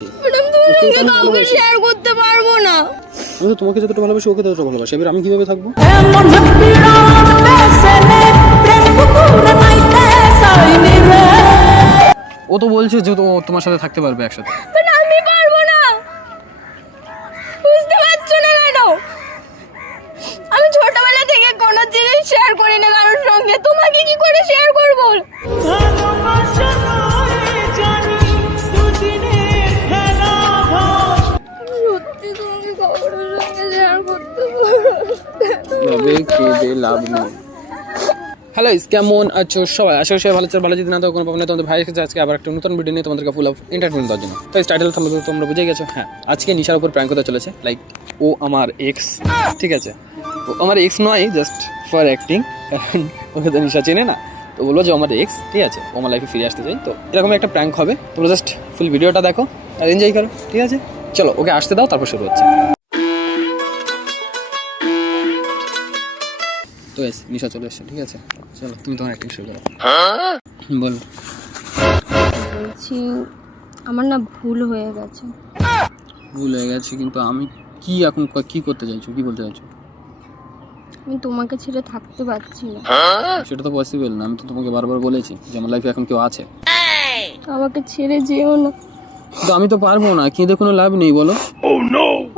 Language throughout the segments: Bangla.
ম্যাডাম তুমি আমাকে কাউকে শেয়ার করতে পারবো না। আমি তো তোমাকে যতটা ভালোবাসি ওকে ততটা ভালোবাসি, এবার আমি কিভাবে থাকবো? ও তো বলছে যে ও তোমার সাথে থাকতে পারবে একসাথে। বাট আমি পারবো না, বুঝতে পারছো না কেন? আমি ছোটবেলা থেকে কোনো জিনিস শেয়ার করি না কারোর সঙ্গে, তোমাকে কি করে শেয়ার করবো? সত্যি তোমাকে কারোর সঙ্গে শেয়ার করতে লাভ নেই। হ্যালো কেমন আছো সবাই? আশা করি সবাই ভালো আছো। ভালো যদি না তো কোনো প্রবলেম নেই। তোমাদের ভাই এসেছে আজকে আবার একটা নতুন ভিডিও নিয়ে তোমাদেরকে ফুল অফ এন্টারটেনমেন্ট দেওয়ার জন্য। তো টাইটেল তোমরা বুঝে গেছো। হ্যাঁ, আজকে নিশার উপর প্র্যাঙ্ক হতে চলেছে। লাইক ও আমার এক্স, ঠিক আছে? ও আমার এক্স নয়, জাস্ট ফর অ্যাক্টিং, কারণ ওকে তো নিশা চেনে না। তো বললো যে আমার এক্স, ঠিক আছে, ও আমার লাইফে ফিরে আসতে চাই। তো এরকম একটা প্র্যাঙ্ক হবে, তোমরা জাস্ট ফুল ভিডিওটা দেখো আর এনজয় করো, ঠিক আছে? চলো ওকে আসতে দাও, তারপর শুরু হচ্ছে। তো নিশা চলে এসছে, ঠিক আছে? চলো তুমি তোমার অ্যাক্টিং শুরু করো। বলো। বলছি আমার না ভুল হয়ে গেছে। ভুল হয়ে গেছে, কিন্তু আমি কি এখন কি করতে চাইছো, কি বলতে চাইছো? আমি তোমাকে ছেড়ে থাকতে পারছি না। সেটা তো পসিবল না। আমি তো তোমাকে বারবার বলেছি যে আমার লাইফে এখন কেউ আছে। আমাকে ছেড়ে যেও না। তো আমি তো পারবো না, কেঁদে কোনো লাভ নেই, বলো।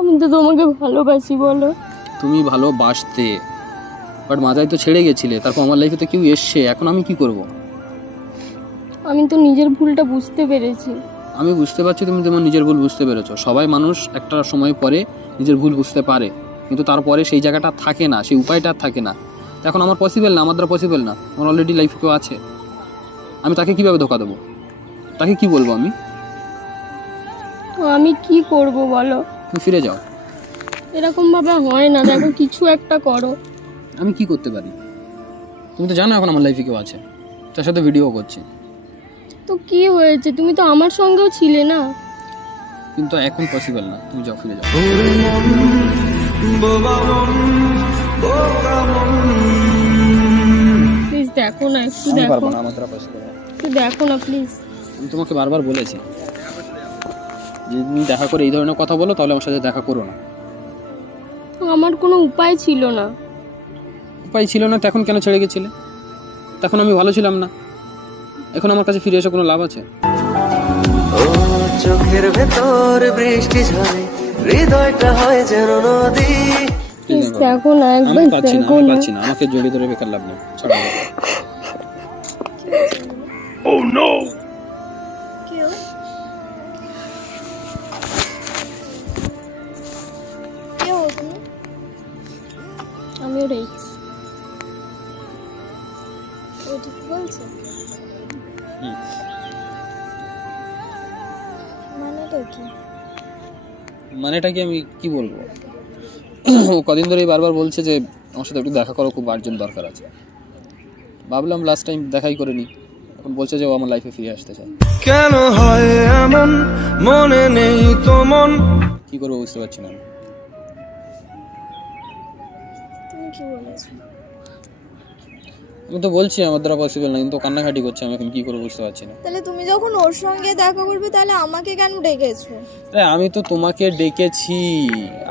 আমি তো তোমাকে ভালোবাসি, বলো। তুমি ভালোবাসতে, বাট মাথায় তো ছেড়ে গেছিলে, তারপর আমার লাইফে তো কেউ এসছে, এখন আমি কি করব? আমি তো নিজের ভুলটা বুঝতে পেরেছি। আমি বুঝতে পারছি তুমি তোমার নিজের ভুল বুঝতে পেরেছো। সবাই মানুষ একটা সময় পরে নিজের ভুল বুঝতে পারে, কিন্তু তারপরে সেই জায়গাটা থাকে না, সেই উপায়টা থাকে না। এখন আমার পসিবল না, আমার দ্বারা পসিবল না। আমার অলরেডি লাইফে কেউ আছে, আমি তাকে কিভাবে ধোকা দেবো? তাকে কি বলবো আমি? তো আমি কি করব বলো? তুমি ফিরে যাও। এরকম ভাবে হয় না, দেখো কিছু একটা করো। আমি কি করতে পারি? তুমি তো জানো এখন আমার লাইফে কেউ আছে, তার সাথে ভিডিও করছি। তো কি হয়েছে, তুমি তো আমার সঙ্গেও ছিলে না। কিন্তু এখন পসিবল না, তুমি যাও, ফিরে যাও। প্লিজ দেখো না, একটু আমি দেখো পারবো না, আমার দ্বারা পসিবল না। একটু দেখো না প্লিজ। আমি তোমাকে বারবার বলেছি যে তুমি দেখা করে এই ধরনের কথা বলো, তাহলে আমার সাথে দেখা করো না। আমার কোনো উপায় ছিল না। উপায় ছিল না, তখন কেন ছেড়ে গেছিলে? তখন আমি ভালো ছিলাম না, এখন আমার কাছে ফিরে এসে কোনো লাভ আছে? ও চোখের ভেতর বৃষ্টি ঝরে, হৃদয়টা হয় যেন নদী। প্লিজ দেখো না, আমি একবার পাচ্ছি না, দেখো আমি না। পাচ্ছি না, আমাকে জড়িয়ে ধরে বেকার লাভ নেই, ছাড়ো। আমি ওর এক্স। ও ঠিক বলছে? মানেটা কি? মানেটা কি আমি কি বলবো? ও কদিন ধরেই বারবার বলছে যে আমার সাথে একটু দেখা করো, খুব আর্জেন্ট দরকার আছে। ভাবলাম লাস্ট টাইম দেখাই করে নি, এখন বলছে যে ও আমার লাইফে ফিরে আসতে চায়। কেন হয় এমন, মনে নেই তো মন। কি করবো বুঝতে পারছি না। তুমি কি বলেছো? আমি তো বলছি আমার দ্বারা পসিবল না, কিন্তু ও কান্নাকাটি করছে, আমি এখন কি করবো বুঝতে পারছি না। তাহলে তুমি যখন ওর সঙ্গে দেখা করবে তাহলে আমাকে কেন ডেকেছো? আরে আমি তো তোমাকে ডেকেছি,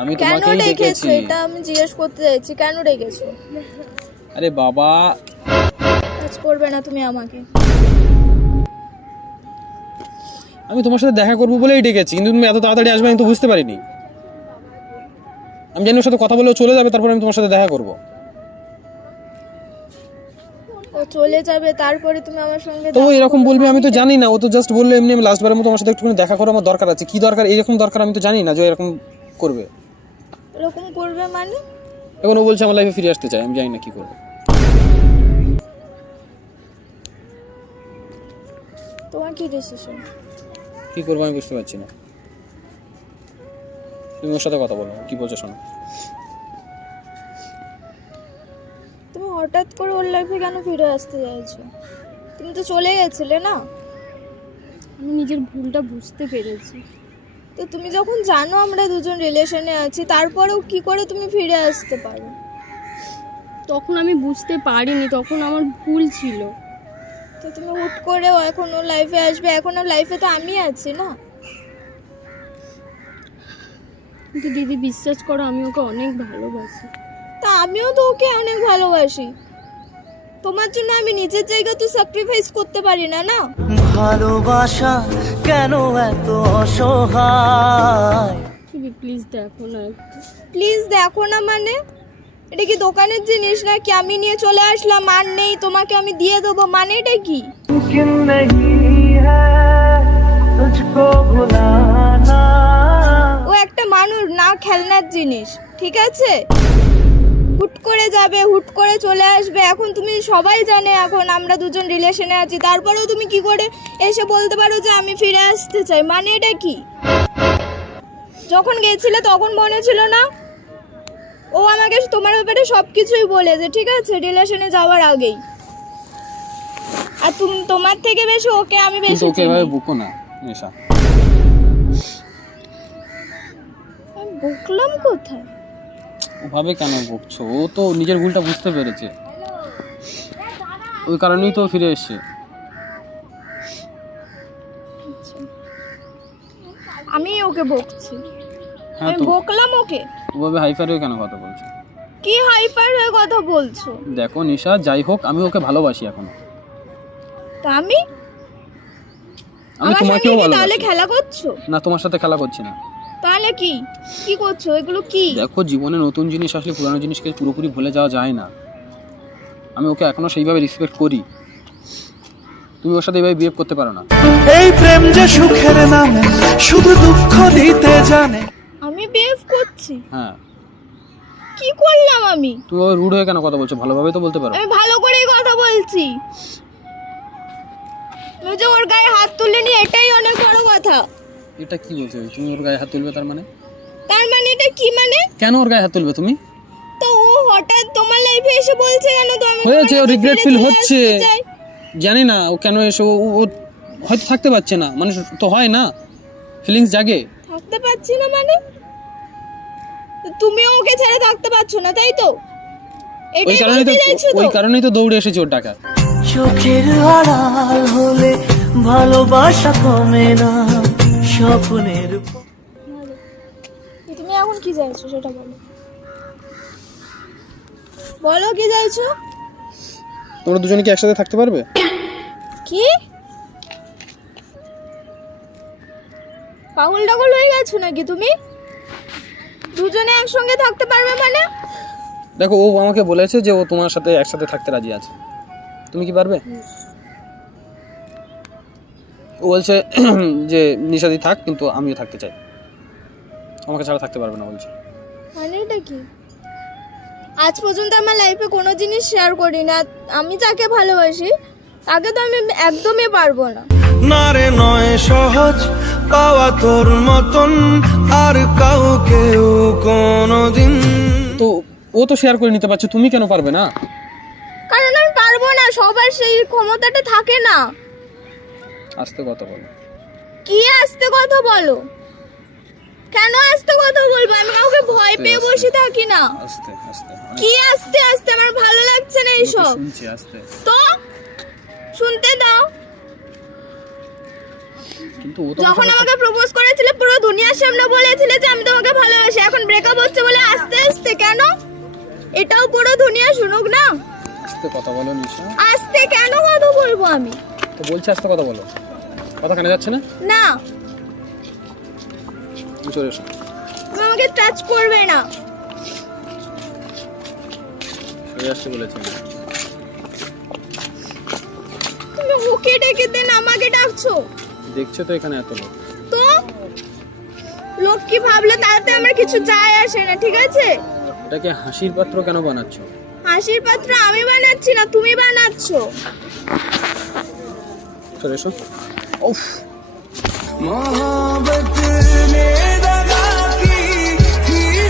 আমি কেন তোমাকেই ডেকেছো ডেকেছি। এটা আমি জিজ্ঞেস করতে চাইছি, কেন ডেকেছো? আরে বাবা, কাজ করবে না তুমি আমাকে। আমি তোমার সাথে দেখা করবো বলেই ডেকেছি, কিন্তু তুমি এত তাড়াতাড়ি আসবে আমি তো বুঝতে পারিনি। আমি জানি ওর সাথে কথা বলেও চলে যাবে, তারপর আমি তোমার সাথে দেখা করবো। ও চলে যাবে তারপরে তুমি আমার সঙ্গে তো দেখা এরকম করবে? বলবে আমি তো জানি না, ও তো জাস্ট বললো এমনি আমি লাস্টবারের মতো আমার সাথে একটুখানি দেখা করো, আমার দরকার আছে। কি দরকার, এরকম দরকার আমি তো জানি না যে এরকম করবে। এরকম করবে মানে? এখন ও বলছে আমার লাইফে ফিরে আসতে চাই, আমি জানি না কি করবো। তোমার কি ডিসিশন? কি করবো আমি বুঝতে পারছি না। তুমি ওর সাথে কথা বলো, কি বলছো শোনো। তুমি হঠাৎ করে ওর লাইফে কেন ফিরে আসতে চাইছো? তুমি তো চলে গেছিলে না। আমি নিজের ভুলটা বুঝতে পেরেছি। তো তুমি যখন জানো আমরা দুজন রিলেশনে আছি, তারপরেও কি করে তুমি ফিরে আসতে পারো? তখন আমি বুঝতে পারিনি, তখন আমার ভুল ছিল। তো তুমি হুট করে এখন ওর লাইফে আসবে, এখন ওর লাইফে তো আমি আছি না। কিন্তু দিদি বিশ্বাস করো আমি ওকে অনেক ভালোবাসি। তা আমিও তো ওকে অনেক ভালোবাসি, তোমার জন্য আমি নিজের জায়গা তো স্যাক্রিফাইস করতে পারি না। না ভালোবাসা কেন এত অসহায়? প্লিজ দেখো না, প্লিজ দেখো না। মানে এটা কি দোকানের জিনিস নাকি আমি নিয়ে চলে আসলাম আর নেই তোমাকে আমি দিয়ে দেবো? মানে এটা কি? मुमकिन नहीं है तुझको भुलाना। ও একটা মানুষ না, খেলনার জিনিস, ঠিক আছে? হুট করে যাবে, হুট করে চলে আসবে। এখন তুমি সবাই জানে এখন আমরা দুজন রিলেশনে আছি, তারপরেও তুমি কি করে এসে বলতে পারো যে আমি ফিরে আসতে চাই? মানে এটা কি? যখন গেছিলে তখন মনে ছিল না? ও আমাকে তোমার ব্যাপারে সবকিছুই বলেছে, ঠিক আছে, রিলেশনে যাওয়ার আগেই। আর তুমি তোমার থেকে বেশি ওকে আমি বেশি কিন্তু ওকে চিনি। এভাবে বকো না নিশা। আমি বকলাম কোথায়? ওভাবে কেন বকছো? ও তো নিজের ভুলটা বুঝতে পেরেছে, ওই কারণেই তো ফিরে এসেছে। আমি ওকে বকছি? হ্যাঁ আমি তো বকলাম ওকে? ওভাবে হাইফার হয়ে কেন কথা বলছো? কি হাইপার হয়ে কথা বলছো? দেখো নিশা, যাই হোক আমি ওকে ভালোবাসি এখনো। তা আমি আমি আমার তোমাকেও সঙ্গে কি তাহলে ভালোবাসি। খেলা করছো? না, তোমার সাথে খেলা করছি না। তাহলে কি কি করছো? এগুলো কি? দেখো, জীবনে নতুন জিনিস আসলে পুরানো জিনিসকে পুরোপুরি ভুলে যাওয়া যায় না। আমি ওকে এখনো সেইভাবে রেসপেক্ট করি, তুমি ওর সাথে এইভাবে বিহেভ করতে পারো না। এই প্রেম যে সুখের নামে শুধু দুঃখ দিতে জানে। আমি বিহেভ করছি? হ্যাঁ, কি করলাম আমি? তুমি ওই রুড হয়ে কেন কথা বলছো? ভালোভাবে তো বলতে পারো। আমি ভালো করেই কথা বলছি। তুমি যে ওর গায়ে হাত তুলে নি এটাই অনেক বড় কথা। এটা কি বলছো? তুমি ওর গায়ে হাত তুলবে? তার মানে এটা কি মানে? কেন ওর গায়ে হাত তুলবে তুমি? তো ও হঠাৎ তোমার লাইফে এসে বলছে কেন? তো আমি হয়েছে, তোমার ও কাছে রিগ্রেট ফিরে ফিল চলে হচ্ছে, আসতে চাই। জানি না ও কেন এসে ও হয়তো থাকতে পারছে না। মানুষ তো হয় না, ফিলিংস জাগে। থাকতে পারছি না মানে? তুমিও ওকে ছেড়ে থাকতে পারছো না, তাই তো? ওই এটাই কারণেই তো বলতে চাইছো তো? ওই কারণেই তো দৌড়ে এসেছি ওর টাকা। চোখের আড়াল হলে ভালোবাসা কমে না স্বপ্নের। তুমি এখন কি চাইছো সেটা বলো। বলো কি চাইছো? তোমরা দুজনে কি একসাথে থাকতে পারবে? কি পাগল টাগল হয়ে গেছো নাকি তুমি? দুজনে একসঙ্গে থাকতে পারবে মানে? দেখো, ও আমাকে বলেছে যে ও তোমার সাথে একসাথে থাকতে রাজি আছে, তুমি কি পারবে? ও বলছে যে নিশাদি থাক, কিন্তু আমিও থাকতে চাই, আমাকে ছাড়া থাকতে পারবে না বলছে। মানে এটা কি? আজ পর্যন্ত আমার লাইফে কোনো জিনিস শেয়ার করি না। আমি যাকে ভালোবাসি তাকে তো আমি একদমই পারবো না। না রে, নয় সহজ পাওয়া তোর মতন আর কাউকেও কোনোদিন। তো ও তো শেয়ার করে নিতে পারছে, তুমি কেন পারবে না? কারণ আমি পারবো না, সবার সেই ক্ষমতাটা থাকে না। আস্তে কথা বলো। কি আস্তে কথা বলো? কেন আস্তে কথা বলবো? আমি কাউকে ভয় পেয়ে বসে থাকি না। আস্তে আস্তে কি আস্তে আস্তে? আমার ভালো লাগছে না এইসব। শুনছি, আস্তে। তো শুনতে দাও। কিন্তু ও তো যখন আমাকে প্রপোজ করেছিলে পুরো দুনিয়ার সামনে বলেছিলে যে আমি তোমাকে ভালোবাসি, এখন ব্রেকআপ হচ্ছে বলে আস্তে আস্তে কেন? এটাও পুরো দুনিয়া শুনুক না। আস্তে কথা বলো নিশা। আস্তে কেন কথা বলবো আমি? তো বলছি আস্তে কথা বলো, কথা কানে যাচ্ছে না? না, তুমি চলে এসো। তুমি আমাকে টাচ করবে না। সরে আসতে বলেছি। তুমি ওকে ডেকে দেন, আমাকে ডাকছো। দেখছো তো এখানে এত লোক, তো লোক কি ভাবলো তাতে আমার কিছু যায় আসে না, ঠিক আছে? এটাকে হাসির পাত্র কেন বানাচ্ছো? হাসির পাত্র আমি বানাচ্ছি না, তুমি বানাচ্ছো। চলে এসো। উফ, मोहब्बत ने दगा की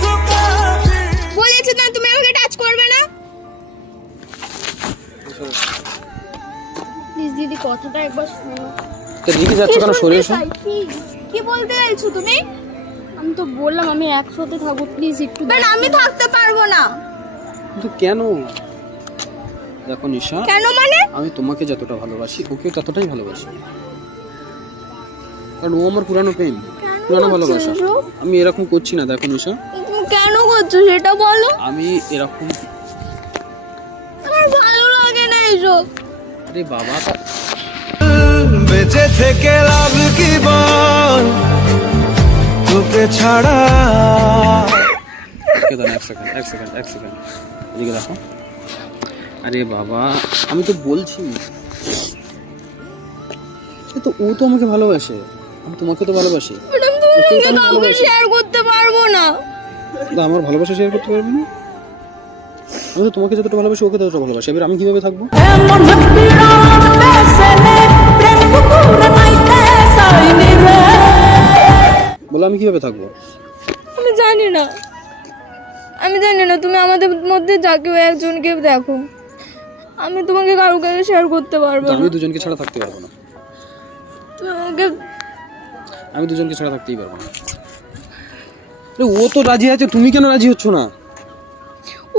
सुकाफी। বলেছি না তুমি আমাকে টাচ করবে না। প্লিজ দিদি কথাটা একবার শোনো। তো দিকে যাচ্ছ কেন? সরে এসো। কি বলতে চাইছো তুমি? আমি তো বললাম আমি একসাথে থাকবো, প্লিজ একটু বাট আমি থাকতে পারবো না। কিন্তু কেন? দেখো নিশা, কেন মানে? আমি তোমাকে যতটা ভালোবাসি ওকেও ততটাই ভালোবাসি, কারণ ও আমার পুরানো প্রেম। কেন পুরানো করছো ভালোবাসা। এসব? আমি এরকম করছি না, দেখো নিশা, তুমি কেন করছো সেটা বলো। আমি এরকম, আমার ভালো লাগে না এসব। আরে বাবা বেঁচে থেকে লাভ কি বল তোকে ছাড়া। এক সেকেন্ড এদিকে দেখো। আরে বাবা আমি তো বলছি, তো ও তো আমাকে ভালোবাসে, আমি তোমাকে তো ভালোবাসি। ম্যাডাম তুমি ওকে তো সঙ্গে আমি কাউকে ভালোবাসি। শেয়ার করতে পারবো না। তা আমার ভালোবাসা শেয়ার করতে পারবে না? আমি তো তোমাকে যতটা ভালোবাসি ওকে ততটা ভালোবাসি, এবার আমি কিভাবে থাকবো? বলো আমি কিভাবে থাকবো? আমি জানি না তুমি আমাদের মধ্যে যাকে একজনকে দেখো, আমি তোমাকে কারোর কাছে শেয়ার করতে পারবো তো না। আমি দুজনকে ছাড়া থাকতে পারবো না, তুমি আমাকে আমি দুজনকে ছাড়া থাকতেই পারবো না। আরে ও তো রাজি আছে, তুমি কেন রাজি হচ্ছ না?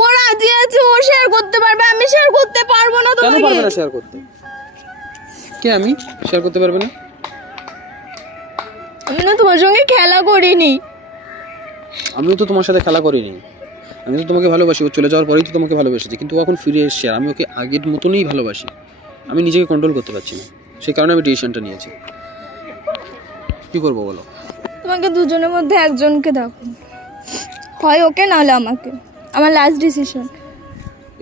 ও রাজি আছে, ও শেয়ার করতে পারবে, আমি শেয়ার করতে পারবো না কেন তোমাকে। পারবে না শেয়ার করতে? কে আমি শেয়ার করতে পারবে না? আমি না তোমার সঙ্গে খেলা করিনি। আমিও তো তোমার সাথে খেলা করিনি, আমি তো তোমাকে ভালোবাসি। ও চলে যাওয়ার পরেই তো তোমাকে ভালোবেসেছি, কিন্তু ও এখন ফিরে এসছে আর আমি ওকে আগের মতনই ভালোবাসি। আমি নিজেকে কন্ট্রোল করতে পারছি না, সেই কারণে আমি ডিসিশনটা নিয়েছি। কি করবো বলো? তোমাকে দুজনের মধ্যে একজনকে দেখো, হয় ওকে নাহলে আমাকে। আমার লাস্ট ডিসিশন।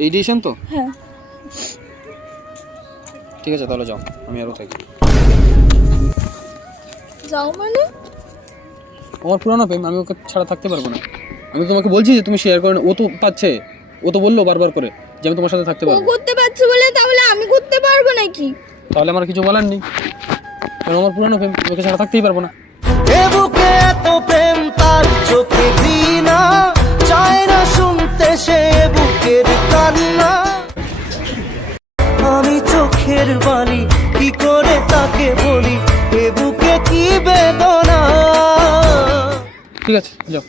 এই ডিসিশন তো? হ্যাঁ। ঠিক আছে তাহলে যাও, আমি আরও থাকি। যাও মানে? আমার পুরানো প্রেম, আমি ওকে ছাড়া থাকতে পারবো না। আমি তোমাকে বলছি যে তুমি শেয়ার করো না, ও তো পাচ্ছে, ও তো বললো বারবার করে যে আমি তোমার সাথে থাকতে ও পারবো। করতে পারছে বলে তাহলে আমি করতে পারবো নাকি? তাহলে আমার কিছু বলার নেই, কারণ আমার পুরানো প্রেম, ওকে ছাড়া থাকতেই পারবো না। এ বুকে এত প্রেম তার চোখে ঘৃণা, চায় না শুনতে সে বুকের কান্না। আমি চোখের বালি কি করে তাকে বলি, এ বুকে কি বেদনা। ঠিক আছে যাও।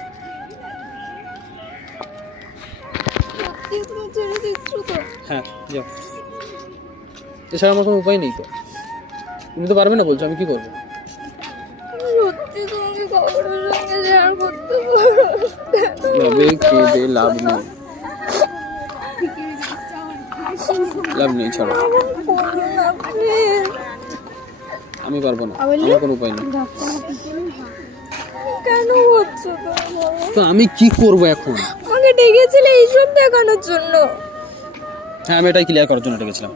সত্যি তুমি ছেড়ে দিচ্ছ তো? হ্যাঁ যাও, এছাড়া আমার কোনো উপায় নেই। তো তুমি তো পারবে না বলছো, আমি কি করবো? আমি সত্যি তোমাকে কারোর সঙ্গে শেয়ার করতে পারবো না। ভাবে কেঁদে লাভ নেই, লাভ নেই, ছাড়ো। Please, আমি পারবো না, আমার কোনো উপায় নেই। কেন হচ্ছে তোমার? তো আমি কি করবো এখন? আমাকে ডেকেছিলে এইসব দেখানোর জন্য? হ্যাঁ আমি এটাই ক্লিয়ার করার জন্য ডেকেছিলাম।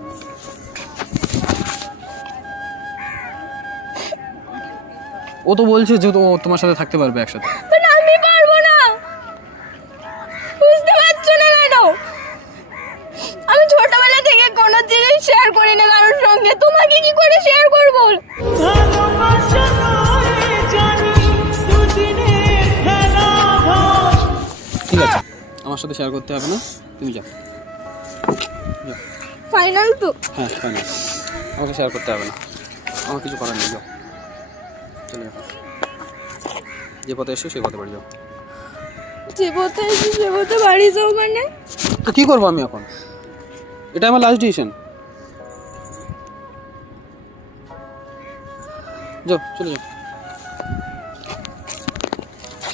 ও তো বলছে যে ও তোমার সাথে থাকতে পারবে একসাথে। বাট আমি পারবো না। বুঝতে পারছো না কেন? আমি ছোটবেলা থেকে কোনো জিনিস শেয়ার করি না কারোর সঙ্গে, তোমাকে কি করে শেয়ার করবো? ঠিক আছে আমার সাথে শেয়ার করতে হবে না, তুমি যাও। যাও। ফাইনাল তো? হ্যাঁ ফাইনাল, আমাকে শেয়ার করতে হবে না, আমার কিছু করার নেই। যাও চলে যাও, যে পথে এসো সেই পথে বাড়ি যাও। যে পথে এসে সে পথে বাড়ি যাও মানে? তো কী করবো আমি এখন? এটা আমার লাস্ট ডিসিশন। যাও চলে যাও।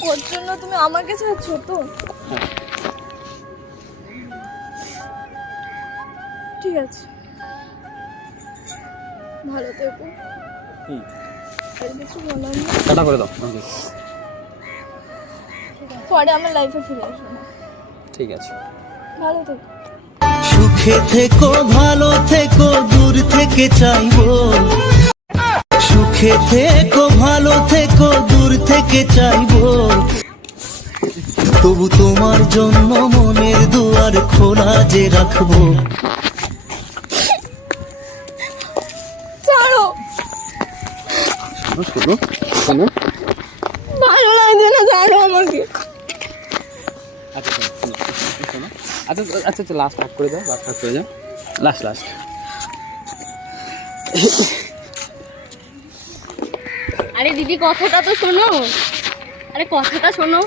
ওর জন্য তুমি আমাকে ছাড়ছো তো? হ্যাঁ। ঠিক আছে, ভালো থেকো। হুম, আর কিছু বলার নেই। টাটা করে দাও আমাকে। পরে আমার লাইফে ফিরে আসবো না। ঠিক আছে, ভালো থেকো। সুখে থেকো ভালো থেকো দূর থেকে চাইবো, সুখে থেকো ভালো থেকো দূর থেকে চাইবো, তবু তোমার জন্য মনের দুয়ার খোলা যে রাখবো। ছাড়ো, শোনো শোনো। ভালো লাগছে না, ছাড়ো আমাকে। আচ্ছা শোনো শোনো শোনো। আচ্ছা আচ্ছা আচ্ছা লাস্ট ভাগ করে দাও, লাস্ট ভাগ করে যাও, লাস্ট লাস্ট। আরে দিদি কথাটা তো শোনো, আরে কথাটা শোনো।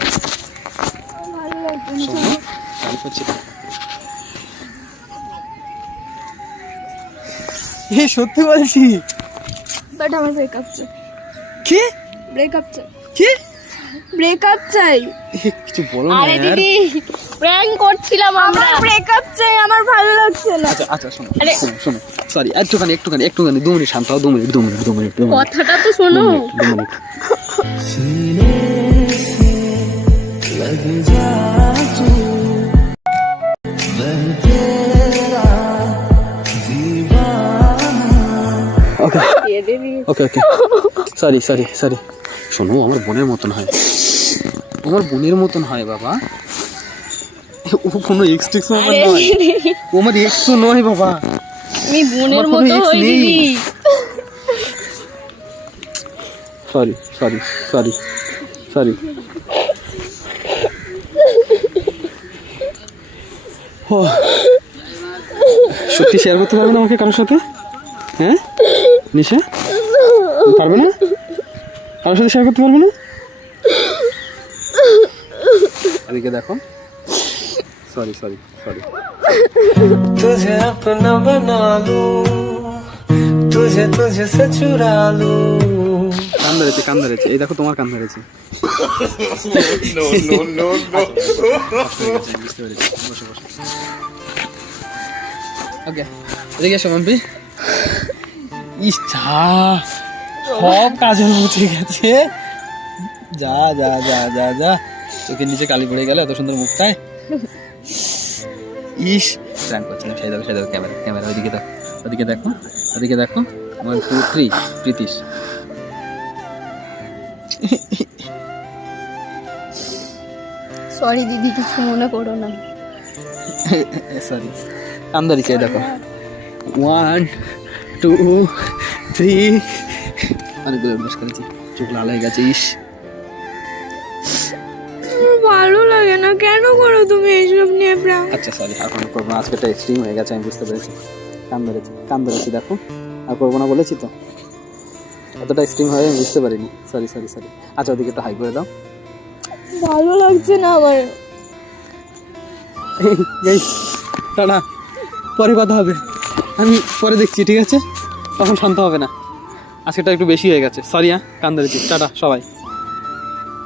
ভালো লাগছে না। শোনো আমি করছি। সত্যি বলছি? বাট আমার ব্রেকআপ চাই। কি ব্রেকআপ চাই। কি কি ব্রেকআপ চাই। কিছু বলো না আরে यार। দিদি প্র্যাঙ্ক করছিলাম আমরা। ব্রেকআপ চাই, আমার ভালো লাগছে না। আচ্ছা আচ্ছা শোনো আরে- শোনো শোনো সরি একটুখানি 2 মিনিট শান্ত হও 2 মিনিট কথাটা তো শোনো। 2 মিনিট ওকে কেঁদে দিই। ওকে ওকে সরি সরি সরি শোনো আমার বোনের মতন হয়, আমার বোনের মতন হয় বাবা, ও কোনো এক্স টেক্স আমার আরে নয়, দিদি, ও আমার এক্স তো নয় বাবা, আমি বোনের আমার কোনো মতো ex হই নেই। দিদি। সরি সরি সরি সরি সত্যি শেয়ার করতে পারবে না আমাকে কারোর সাথে? হ্যাঁ নিশা পারবে না, কারোর সাথে শেয়ার করতে পারবে না? এদিকে দেখো সরি সরি সরি तुझे अपना बना लूं, तुझे तुझे से चुरा लूं। কান ধরেছে এই দেখো তোমার কান ধরেছে। ওকে এদিকে এসো মাম্পি। ইচ্ছা সব কাজে মুছে গেছে, যা যা যা যা যা চোখের নিচে কালি পড়ে গেল এত সুন্দর মুখটায়। ইস প্র্যাঙ্ক করছিলাম, সেই দেখো ক্যামেরা ক্যামেরা ওইদিকে দেখো ওদিকে দেখো ওদিকে দেখো 1 2 3 প্রীতিশ। সরি দিদি, কিছু মনে করো না। সরি আমদারি চাই দেখো 1 2 3 অনেকগুলো অভ্যাস করেছি, চোখ লাল হয়ে গেছে। ইস ভালো লাগে না, কেন করো তুমি এইসব নিয়ে প্রাণ? আচ্ছা সরি আর কোনো করবো না, আজকে একটা এক্সট্রিম হয়ে গেছে আমি বুঝতে পেরেছি। কান ধরেছি দেখো, আর করবো না বলেছি তো, এতটা এক্সট্রিম হয়ে আমি বুঝতে পারিনি। সরি সরি সরি আচ্ছা ওদিকে একটু হাই করে দাও। ভালো লাগছে না আমার। টাটা, পরে কথা হবে, আমি পরে দেখছি ঠিক আছে, তখন শান্ত হবে না, আজকেটা একটু বেশি হয়ে গেছে। সরি হ্যাঁ কান ধরেছি, টাটা সবাই।